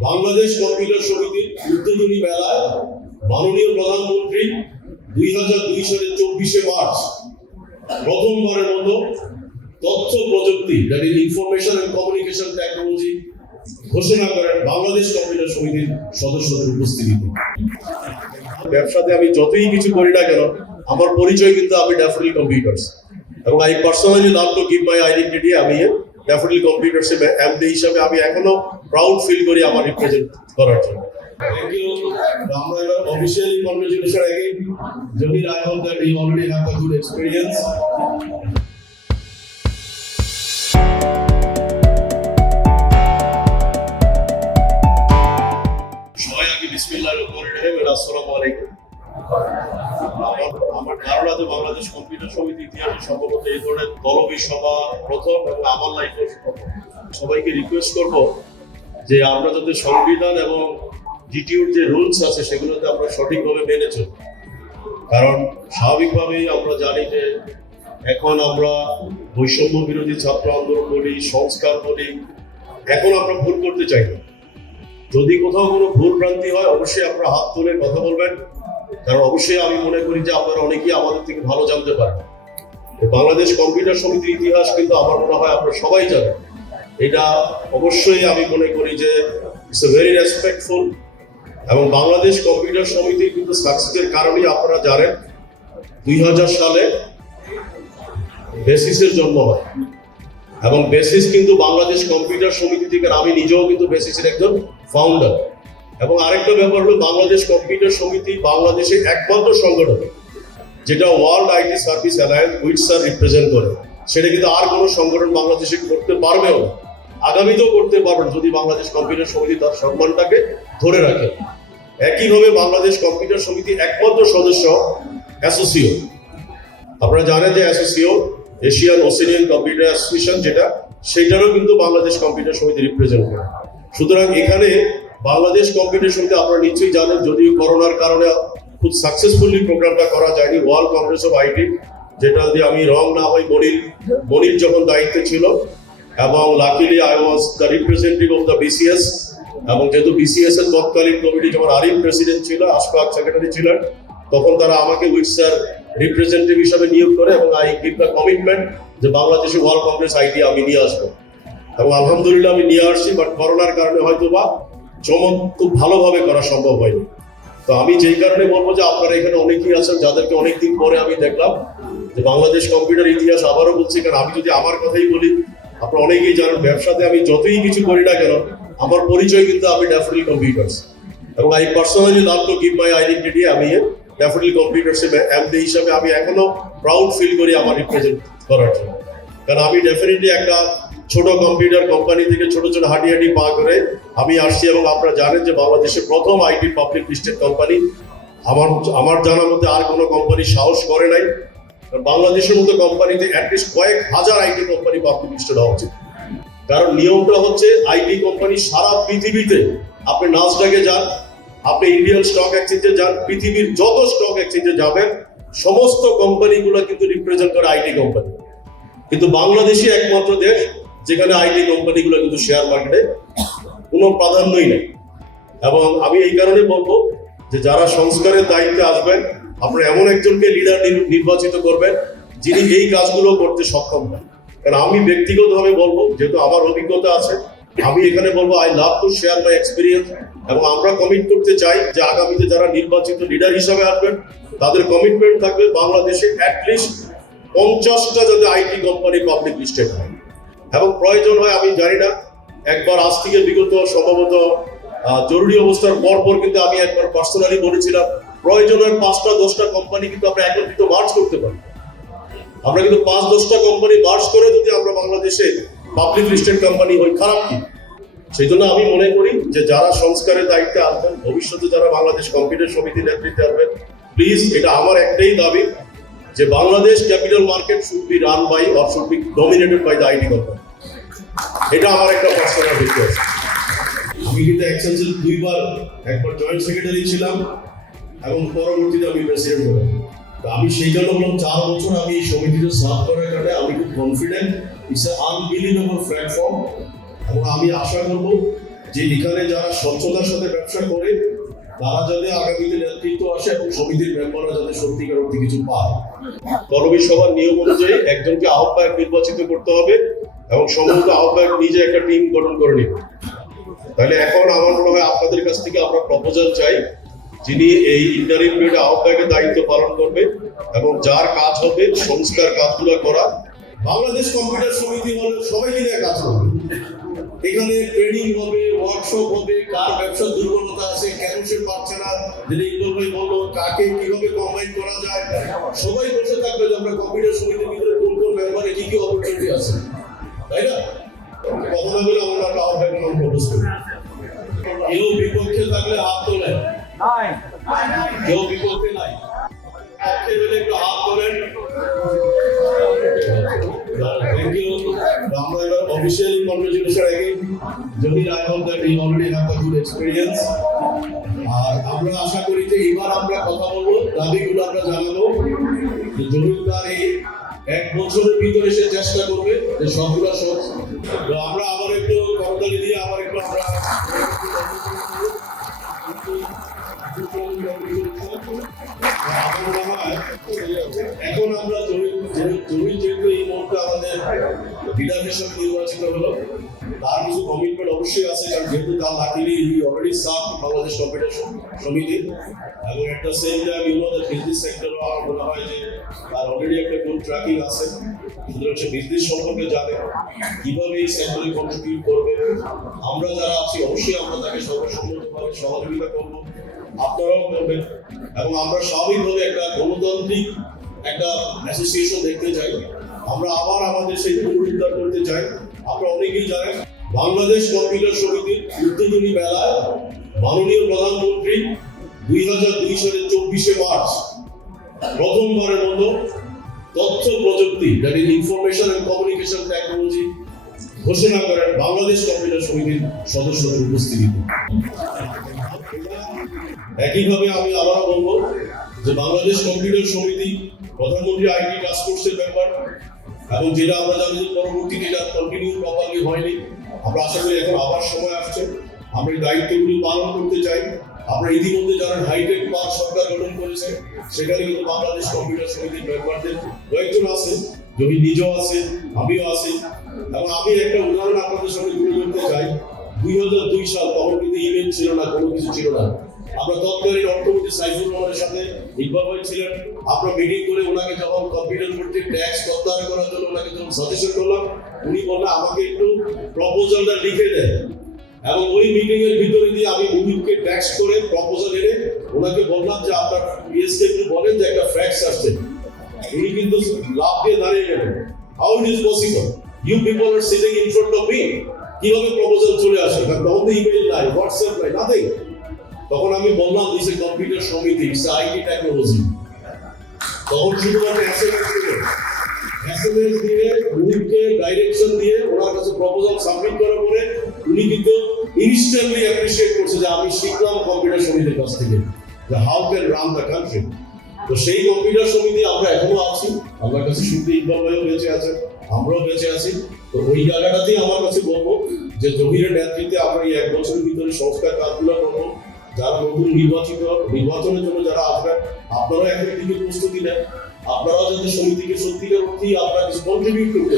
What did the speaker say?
Bangladesh computer সমিতির উদ্বোধনী মেলায় মাননীয় প্রধানমন্ত্রী দুই হাজার দুই সালের চব্বিশে মার্চ প্রথমবারের মতো তথ্য প্রযুক্তি that is information and communication technology ঘোষণা করেন বাংলাদেশ কম্পিউটার সমিতির সদস্যদের উপস্থিতিতে ব্যবসাতে আমি যতই কিছু করি না কেন, আমার পরিচয় কিন্তু আমি ড্যাফোডিল কম্পিউটার্স এবং I personally love to give my identity আমি ড্যাফোডিল কম্পিউটার্স এর এমডি হিসাবে আমি এখনও প্রাউড ফিল করি আমার রিপ্রেজেন্ট করার জন্য Thank you. আমরা এবার অফিসিয়ালি a good experience. সবাই আগে বিসমিল্লাহ রহমান রহিম আসসালামু আলাইকুম আমার ধারণা যে বাংলাদেশ কম্পিউটার সমিতি ইতিহাসে সম্ভবত এই ধরনের তলবি সভা প্রথম এবং আমার লাইফে সবাইকে রিকোয়েস্ট করব যে আমরা যাতে সংবিধান এবং ডিটিউর যে রুলস আছে সেগুলোতে আমরা সঠিকভাবে মেনে চলি। কারণ স্বাভাবিকভাবেই আমরা জানি যে এখন আমরা বৈষম্য বিরোধী ছাত্র আন্দোলন বলি, সংস্কার বলি, এখন আমরা ভুল করতে চাই না। যদি কোথাও কোনো ভুল ভ্রান্তি হয়, অবশ্যই আপনারা হাত তুলে কথা বলবেন। কারণ অবশ্যই আমি মনে করি যে আপনারা অনেকেই আমাদের থেকে ভালো জানতে পারেন। বাংলাদেশ কম্পিউটার সমিতির ইতিহাস কিন্তু আমার মনে হয় আপনারা সবাই জানেন। এটা অবশ্যই আমি মনে করি যে ইটস এ ভেরি রেসপেক্টফুল এবং বাংলাদেশ কম্পিউটার সমিতি কিন্তু সাকসেসের কারণেই আপনারা জানেন, দুই হাজার সালে বেসিসের জন্ম হয়। এবং বেসিস কিন্তু বাংলাদেশ কম্পিউটার সমিতি থেকে আমি নিজেও কিন্তু বেসিসের একজন ফাউন্ডার এবং আরেকটা ব্যাপার হলো বাংলাদেশ কম্পিউটার সমিতি বাংলাদেশের একমাত্র সংগঠন, যেটা ওয়ার্ল্ড আইটি সার্ভিস অ্যালায়েন্স উইটসার রিপ্রেজেন্ট করে। সেটা কিন্তু আর কোনো সংগঠন বাংলাদেশে করতে পারবেও না। আগামীতেও করতে পারবে না যদি বাংলাদেশ কম্পিউটার সমিতি তার সম্মানটাকে ধরে রাখে। একইভাবে বাংলাদেশ কম্পিউটার সমিতি একমাত্র সদস্য অ্যাসোসিয়েট আপনারা জানেন যে associate Asian Oceanian Computer Association যেটা, সেটারও কিন্তু বাংলাদেশ কম্পিউটার সমিতি রিপ্রেজেন্ট করে। সুতরাং এখানে বাংলাদেশ সমিতি আপনারা নিশ্চয়ই জানেন, যদিও করোনার কারণে খুব সাকসেসফুলি প্রোগ্রামটা করা যায়নি ওয়ার্ল্ড কংগ্রেস অফ আইটি যেটা যদি আমি রং না হই মনির মনির যখন দায়িত্বে ছিল, এবং luckily I was the representative of the BCS এবং যেহেতু বিসিএস এর তৎকালীন কমিটি যখন আরিফ প্রেসিডেন্ট ছিল, আশফাক সেক্রেটারি ছিলেন, তখন তারা আমাকে উইথ স্যার রিপ্রেজেন্টেটিভ হিসাবে নিয়োগ করে, এবং আই গিভ দ্য কমিটমেন্ট যে বাংলাদেশে ওয়ার্ল্ড কংগ্রেস আইটি আমি নিয়ে আসব। এবং আলহামদুলিল্লাহ আমি নিয়ে আসছি বাট করোনার কারণে হয়তো বা চমক খুব ভালোভাবে করা সম্ভব হয়নি। তো আমি যেই কারণে বলব যে আপনারা এখানে অনেকেই আছেন যাদেরকে অনেকদিন পরে আমি দেখলাম যে বাংলাদেশ কম্পিউটার ইতিহাস আবারও বলছি, কারণ আমি যদি আমার কথাই বলি, আপনারা অনেকেই জানেন ব্যবসাতে আমি যতই কিছু করি না কেন, আমার পরিচয় কিন্তু আমি ড্যাফোডিল কম্পিউটার্স এবং I personally love to give my identity আমি ড্যাফোডিল কম্পিউটার্স এমডি হিসাবে আমি এখনও প্রাউড ফিল করি আমার রিপ্রেজেন্ট করার জন্য। কারণ আমি ডেফিনেটলি একটা ছোট কম্পিউটার কোম্পানি থেকে ছোট ছোট হাঁটি হাঁটি পা করে আমি আসছি এবং আপনারা জানেন যে বাংলাদেশের প্রথম আইটি পাবলিক লিস্টেড কোম্পানি আমার আমার জানার মধ্যে আর কোনো কোম্পানি সাহস করে নাই। বাংলাদেশের মতো কোম্পানিতে অ্যাটলিস্ট কয়েক হাজার আইটি কোম্পানি পাবলিক লিস্টেড হওয়া উচিত। কারণ নিয়মটা হচ্ছে আইটি কোম্পানি সারা পৃথিবীতে, আপনি নাসডাকে যান, আপনি ইন্ডিয়ান স্টক এক্সচেঞ্জে যান, পৃথিবীর যত স্টক এক্সচেঞ্জে যাবেন, সমস্ত কোম্পানিগুলো কিন্তু রিপ্রেজেন্ট করে আইটি কোম্পানি কিন্তু বাংলাদেশই একমাত্র দেশ যেখানে আইটি কোম্পানিগুলো কিন্তু শেয়ার মার্কেটে কোনো প্রাধান্যই নেই। এবং আমি এই কারণে বলব যে যারা সংস্কারের দায়িত্বে আসবেন, আপনারা এমন একজনকে লিডার নির্বাচিত করবেন, যিনি এই কাজগুলো করতে সক্ষম হন কারণ আমি ব্যক্তিগতভাবে বলব, যেহেতু আমার অভিজ্ঞতা আছে, আমি এখানে বলব I love to share my experience এবং আমরা কমিট করতে চাই যে আগামীতে যারা নির্বাচিত লিডার হিসাবে আসবেন, তাদের কমিটমেন্ট থাকবে বাংলাদেশে অ্যাটলিস্ট পঞ্চাশটা যাতে আইটি কোম্পানি পাবলিক লিস্টেড হয়। এবং প্রয়োজন হয়, আমি জানি না। একবার আজ থেকে বিগত সম্ভবত জরুরি অবস্থার পর পর কিন্তু আমি একবার পার্সোনালি বলেছিলাম, প্রয়োজন হয় পাঁচটা দশটা কোম্পানি কিন্তু আমরা একত্রিত মার্চ করতে পারি। আমরা কিন্তু পাঁচ দশটা কোম্পানি মার্চ করে যদি আমরা বাংলাদেশে পাবলিক লিস্টেড কোম্পানি হই, খারাপ কি? সেই জন্য আমি মনে করি যে যারা সংস্কারের দায়িত্বে আসবেন, ভবিষ্যতে যারা বাংলাদেশ কম্পিউটার সমিতি নেতৃত্বে আসবেন প্লিজ এটা আমার একটাই দাবি যে Bangladesh capital market should be run by or should be dominated by the IT company এটা আমার একটা পার্সোনাল রিকোয়েস্ট আমি কিন্তু এক্সেন্সের দুইবার একবার জয়েন্ট সেক্রেটারি ছিলাম এবং পরবর্তীতে আমি প্রেসিডেন্ট হলাম। তো আমি সেই জন্য বললাম, চার বছর আমি এই সমিতিতে সার্ভ করার কারণে আমি খুব confident it's a unbelievable platform এবং আমি আশা করব যে এখানে যারা স্বচ্ছতার সাথে ব্যবসা করে, তারা যাতে আগামীতে নেতৃত্ব আসে এবং সমিতির মেম্বাররা যাতে সত্যিকার অর্থে কিছু পায়। কর্মী সভার নিয়ম অনুযায়ী একজনকে আহ্বায়ক নির্বাচিত করতে হবে। এবং সম্ভবত আহ্বায়ক নিজে একটা টিম গঠন করে নেবে তাহলে এখন আমার মনে হয় আপনাদের কাছ থেকে আমরা প্রপোজাল চাই, যিনি এই ইন্টারিম পিরিয়ডে আহ্বায়কের দায়িত্ব পালন করবে এবং যার কাজ হবে সংস্কার কাজগুলো করা। বাংলাদেশ কম্পিউটার সমিতি হলে সবাই মিলে কাজ করবে। এখানে ট্রেনিং হবে ওয়ার্কশপ হবে, কার ব্যবসার দুর্বলতা আছে, কেন সে পারছে না যেটা ইকবাল ভাই বলল কাকে কীভাবে কম্বাইন করা যায়, সবাই বসে থাকবে যে আমরা কম্পিউটার সমিতির ভিতরে কোন কোন ব্যাপারে কি কি অপরচুনিটি আছে। তাই না? কথা বলে আমরা একটা আহ্বায়ক নাম প্রপোজ করি কেউ বিপক্ষে থাকলে হাত তোলেন কেউ বিপক্ষে নাই। পক্ষে হলে একটু হাত তোলেন। Thank you. আমরা এবার officially congratulation I hope that you already have a good experience. আর আমরা আশা করি যে এবার আমরা কথা বলব দাবিগুলো আমরা জানাব। তার এই এক বছরের ভিতরে সে চেষ্টা করবে যে সবগুলো সব আমরা আবার একটু করতালি দিয়ে আবার একটু আমার হিসেবে নির্বাচিত হলো তার কিছু কমিটমেন্ট অবশ্যই আছে কারণ যেহেতু তার লাকিলি অলরেডি বাংলাদেশ কম্পিউটার সমিতি এবং same time you know the business মনে হয় যে তার অলরেডি একটা গুড ট্র্যাকিং আছে সুতরাং সে বিজনেস সম্পর্কে জানে কীভাবে এই সেক্টরে কন্ট্রিবিউট করবে আমরা যারা আছি অবশ্যই আমরা তাকে সর্বসম্মতভাবে সহযোগিতা করব আপনারাও করবেন এবং আমরা স্বাভাবিকভাবে একটা গণতান্ত্রিক একটা অ্যাসোসিয়েশন দেখতে চাই আমরা আবার আমাদের সেই পুনরুদ্ধার করতে চাই। আপনারা অনেকেই জানেন, বাংলাদেশ কম্পিউটার সমিতির উদ্বোধনী মেলায় মাননীয় প্রধানমন্ত্রী দুই হাজার দুই সালের চব্বিশে মার্চ, প্রথমবারের মতো তথ্য প্রযুক্তি that is information and communication technology ঘোষণা করেন বাংলাদেশ কম্পিউটার সমিতির সদস্যদের উপস্থিতিতে একইভাবে আমি আবারও বলব যে বাংলাদেশ কম্পিউটার সমিতি প্রধানমন্ত্রী আইটি টাস্ক ফোর্সের ব্যাপার এবং যেটা আমরা জানি যে পরবর্তীতে এটা কন্টিনিউ প্রপারলি হয়নি, আমরা আশা করি এখন আবার সময় আসছে। আমরা এই দায়িত্বগুলি পালন করতে চাই। আমরা ইতিমধ্যে যারা হাইটেক পার্ক সরকার গঠন করেছে, সেখানে কিন্তু বাংলাদেশ কম্পিউটার সমিতির মেম্বারদের কয়েকজন আছে জমি নিজেও আছে আমিও আছি। এবং আমি একটা উদাহরণ আপনাদের সঙ্গে তুলে ধরতে চাই। দুই হাজার দুই সাল তখন কিন্তু ইমেল ছিল না, কোনো কিছু ছিল না। আমরা তৎকালীন অর্থমন্ত্রী সাইফুর রহমানের সাথে ভাই ছিলেন আমরা মিটিং করে ওনাকে যখন কম্পিউটার কর্তৃক ট্যাক্স প্রত্যাহার করার জন্য ওনাকে যখন সাজেশন করলাম, উনি বললেন, আমাকে একটু প্রপোজালটা লিখে দেন। এবং ওই মিটিং এর ভিতরে দিয়ে আমি মুহিবকে ট্যাক্স করে প্রপোজাল এনে ওনাকে বললাম যে, আপনার পিএসকে একটু বলেন যে একটা ফ্যাক্স আসছে। উনি কিন্তু লাভ দিয়ে দাঁড়িয়ে গেলেন। How it is possible you people are sitting in front of me কীভাবে প্রপোজাল চলে আসে? কারণ তখন তো ইমেল নাই হোয়াটসঅ্যাপ নাই নাথিং তখন আমি বললাম দিস এ কম্পিউটার সমিতি ইটস আইটি টেকনোলজি তখন শুধুমাত্র এসএমএস এসএমএস দিয়ে মুহিবকে ডাইরেকশন দিয়ে ওনার কাছে প্রপোজাল সাবমিট করার পরে উনি কিন্তু ইনস্ট্যান্টলি অ্যাপ্রিশিয়েট করছে যে আমি শিখলাম কম্পিউটার সমিতির কাছ থেকে, যে how can run the country তো সেই কম্পিউটার সমিতি আমরা এখনও আছি, আমার কাছে শুনতে ইকবাল ভাইও বেঁচে আছে, আমরাও বেঁচে আছি। তো ওই জায়গাটাতেই আমার কাছে বলব যে জহিরের নেতৃত্বে আমরা এই এক বছরের ভিতরে সংস্কার কাজগুলো করব। যারা নতুন নির্বাচিত, নির্বাচনের জন্য যারা আসবেন, আপনারাও এখন দিকে প্রস্তুতি নেন। আপনারাও যাতে সমিতিকে সত্যিকার অর্থেই আপনারা কন্ট্রিবিউট করতে